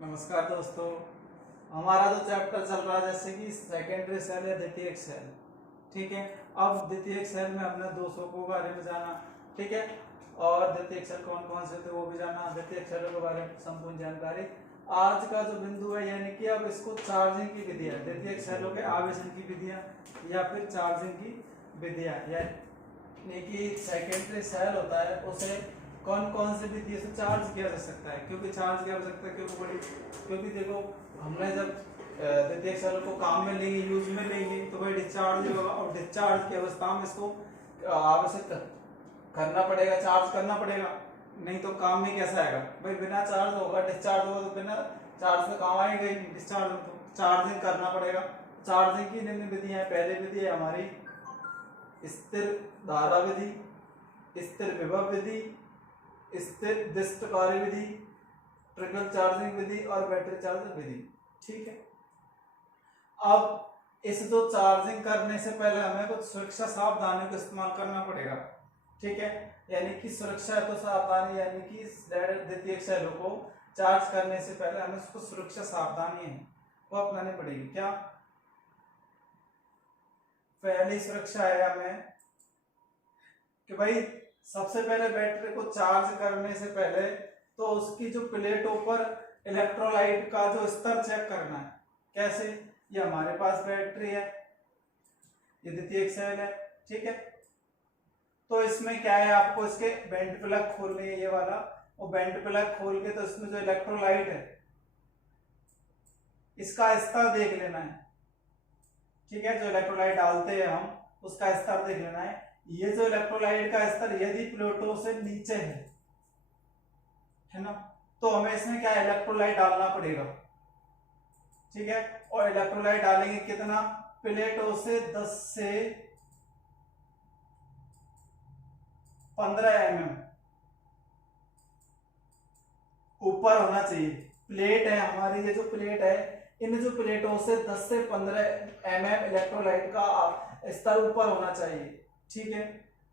नमस्कार दोस्तों। हमारा जो चैप्टर चल रहा है जैसे कि सेकेंडरी सेल या द्वितीयक सेल। ठीक है, अब द्वितीयक सेल में हमने 200 को बारे में जाना। ठीक है, और द्वितीयक सेल कौन कौन से थे वो भी जाना, द्वितीयक सेलों के बारे में संपूर्ण जानकारी। आज का जो बिंदु है यानी कि अब इसको चार्जिंग की विधियां, द्वितीयक सेलों के आवेशन की विधियां या फिर चार्जिंग की विधियां, यानी कि सेकेंडरी सेल होता है उसे कौन कौन से विधि से चार्ज किया जा सकता है। क्योंकि चार्ज किया जा सकता है क्योंकि देखो हमने जब द्वितीयक सेल को काम में लेंगे, यूज में लेंगे, तो भाई डिस्चार्ज होगा और डिस्चार्ज की अवस्था में इसको आवश्यक करना पड़ेगा, चार्ज करना पड़ेगा, नहीं तो काम में कैसा आएगा भाई। बिना चार्ज होगा, डिस्चार्ज होगा तो बिना चार्ज से काम आएगा ही नहीं। डिस्चार्ज हो तो चार्जिंग करना पड़ेगा। चार्जिंग की निम्न विधियां है। पहली विधि है हमारी स्थिर धारा विधि, स्थिर विभव विधि, स्थिर दिष्ट कार्य विधि, ट्रिकल चार्जिंग विधि और बैटरी चार्जिंग विधि। ठीक है, अब इस जो चार्जिंग करने से पहले हमें कुछ सुरक्षा सावधानियों का इस्तेमाल करना पड़ेगा। ठीक है, यानी कि सुरक्षा तो सावधानी, यानी कि द्वितीयक सेलों को चार्ज करने से पहले हमें उसको सुरक्षा सावधानी है वो अपनानी पड़ेगी। क्या पहली सुरक्षा है हमें कि भाई सबसे पहले बैटरी को चार्ज करने से पहले तो उसकी जो प्लेटों पर इलेक्ट्रोलाइट का जो स्तर चेक करना है। कैसे? ये हमारे पास बैटरी है, ये द्वितीयक सेल है। ठीक है, तो इसमें क्या है, आपको इसके बेंड प्लग खोलने है, ये वाला, और बेंड प्लग खोल के तो इसमें जो इलेक्ट्रोलाइट है इसका स्तर देख लेना है। ठीक है, जो इलेक्ट्रोलाइट डालते हैं हम उसका स्तर देख लेना है। ये जो इलेक्ट्रोलाइट का स्तर यदि प्लेटों से नीचे है ना, तो हमें इसमें क्या इलेक्ट्रोलाइट डालना पड़ेगा। ठीक है, और इलेक्ट्रोलाइट डालेंगे कितना, प्लेटों से 10 से 15 mm ऊपर होना चाहिए। प्लेट है हमारी, ये जो प्लेट है, इन जो प्लेटों से 10 से 15 mm इलेक्ट्रोलाइट का स्तर ऊपर होना चाहिए। ठीक है,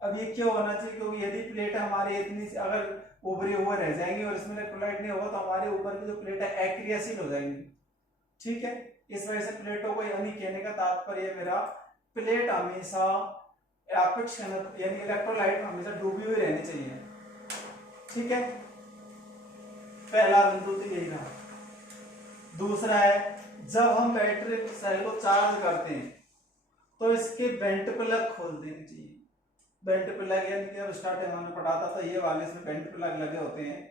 अब ये क्यों होना चाहिए, क्योंकि यदि प्लेट हमारी इतनी अगर उभरी हुए रह जाएंगी और इसमें इलेक्ट्रोलाइट नहीं होगा तो हमारे ऊपर की जो प्लेट है एक्रियाशील हो जाएंगी। ठीक है, इस वजह से प्लेटों को, यानी कहने का तात्पर्य मेरा, प्लेट हमेशा सापेक्ष यानी इलेक्ट्रोलाइट में हमेशा डूबी हुई रहनी चाहिए। ठीक है, पहला बिंदु तो यही रहा। दूसरा है, जब हम बैटरी सेल को चार्ज करते हैं तो इसके बेंट प्लग खोल देनी चाहिए। बेंट प्लग यानी कि अब स्टार्टिंग हमने पढ़ा था तो ये वाले इसमें बेंट प्लग लगे होते हैं,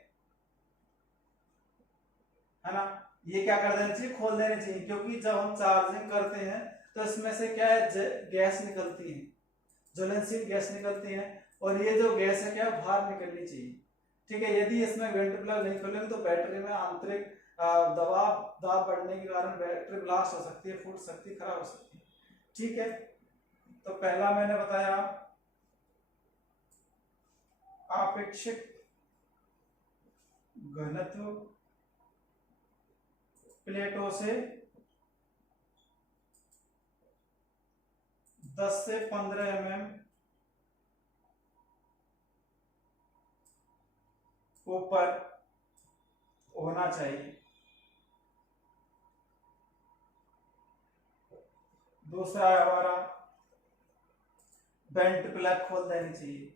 है ना। ये क्या कर देना चाहिए, खोल देना चाहिए, क्योंकि जब हम चार्जिंग करते हैं तो इसमें से क्या है, गैस निकलती है, ज्वलनशील गैस निकलती है, और ये जो गैस है क्या बाहर निकलनी चाहिए। ठीक है, यदि इसमें बेंट प्लग नहीं खोलेंगे तो बैटरी में आंतरिक दाब बढ़ने के कारण बैटरी ब्लास्ट हो सकती है, फूट सकती है, खराब हो सकती है। ठीक है, तो पहला मैंने बताया आपेक्षिक घनत्व प्लेटों से 10 से 15 mm ऊपर होना चाहिए। दूसरा है हमारा बेंट प्लग खोल देनी चाहिए।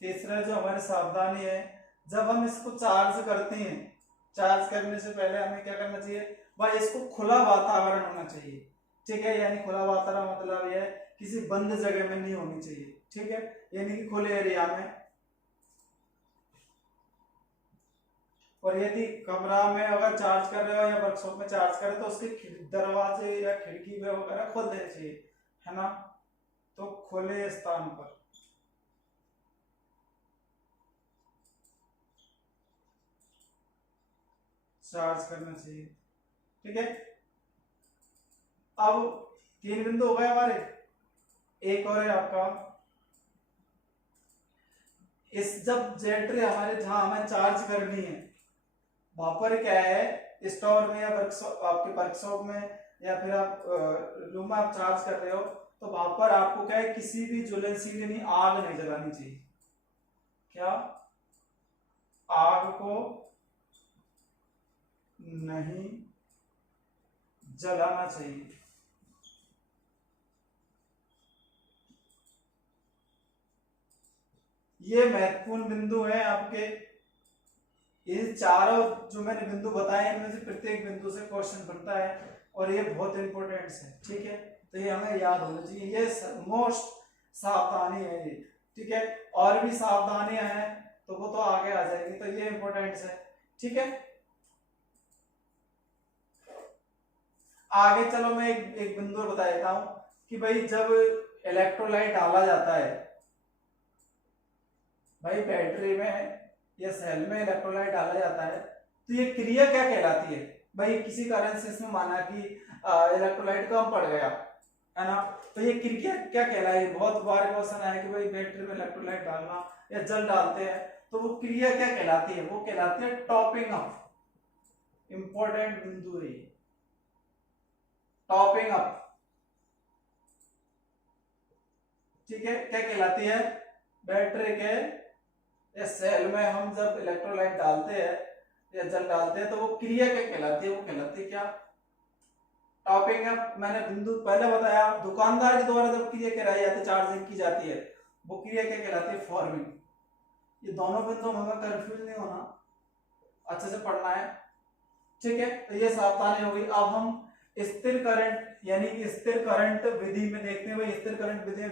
तीसरा जो हमारी सावधानी है, जब हम इसको चार्ज करते हैं, चार्ज करने से पहले हमें क्या करना चाहिए भाई, इसको खुला वातावरण होना चाहिए। ठीक है, यानी खुला वातावरण मतलब यह किसी बंद जगह में नहीं होनी चाहिए। ठीक है, यानी कि खुले एरिया में, और यदि कमरा में अगर चार्ज कर रहे हो या वर्कशॉप में चार्ज कर रहे हो तो उसके दरवाजे या खिड़की वगैरह खोल देने चाहिए, है ना, तो खुले स्थान पर चार्ज करना चाहिए। ठीक है, अब 3 बिंदु हो गए हमारे। एक और है आपका, इस जब बैटरी हमारे जहां हमें चार्ज करनी है वहां पर क्या है, स्टोर में या वर्कशॉप, आपके वर्कशॉप में या फिर आप रूम में आप चार्ज कर रहे हो, तो तो वहां पर आपको क्या है, किसी भी ज्वलनशील यानी आग नहीं जलानी चाहिए। क्या? आग को नहीं जलाना चाहिए। ये महत्वपूर्ण बिंदु है आपके। ये चारों जो मैंने बिंदु बताए इनमें से प्रत्येक बिंदु से क्वेश्चन बनता है और ये बहुत इंपॉर्टेंट है। ठीक है, तो ये हमें याद होना चाहिए, ये मोस्ट सावधानी है ये। ठीक है, और भी सावधानियां हैं तो वो तो आगे आ जाएगी, तो ये इंपॉर्टेंट है। ठीक है, आगे चलो मैं एक बिंदु बता देता हूं कि भाई जब इलेक्ट्रोलाइट डाला जाता है, भाई बैटरी में या सेल में इलेक्ट्रोलाइट डाला जाता है, तो ये क्रिया क्या कहलाती है? भाई किसी कारण से इसमें माना कि इलेक्ट्रोलाइट कम पड़ गया है ना, तो ये क्रिया क्या कहलाई? बहुत बार क्वेश्चन आया कि भाई बैटरी में इलेक्ट्रोलाइट डालना या जल डालते हैं, तो वो क्रिया क्या कहलाती है? वो कहलाती है टॉपिंग अप। इंपॉर्टेंट बिंदु है, टॉपिंग अप। ठीक है, क्या कहलाती है? बैटरी के या सेल में हम जब इलेक्ट्रोलाइट डालते हैं या जल डालते हैं, तो वो क्रिया क्या कहलाती है? वो कहलाती है क्या? Topping up. मैंने बिंदु पहले बताया, दुकानदार के द्वारा जब क्रिया कराई जाती है, चार्जिंग की जाती है, वो क्रिया क्या कहलाती है? फॉर्मिंग। ये दोनों बिंदु हमें कंफ्यूज नहीं होना, अच्छे से पढ़ना है। ठीक है, तो ये सावधानी होगी। अब हम स्थिर करंट यानी स्थिर करंट विधि में देखते हैं। भाई स्थिर करंट विधि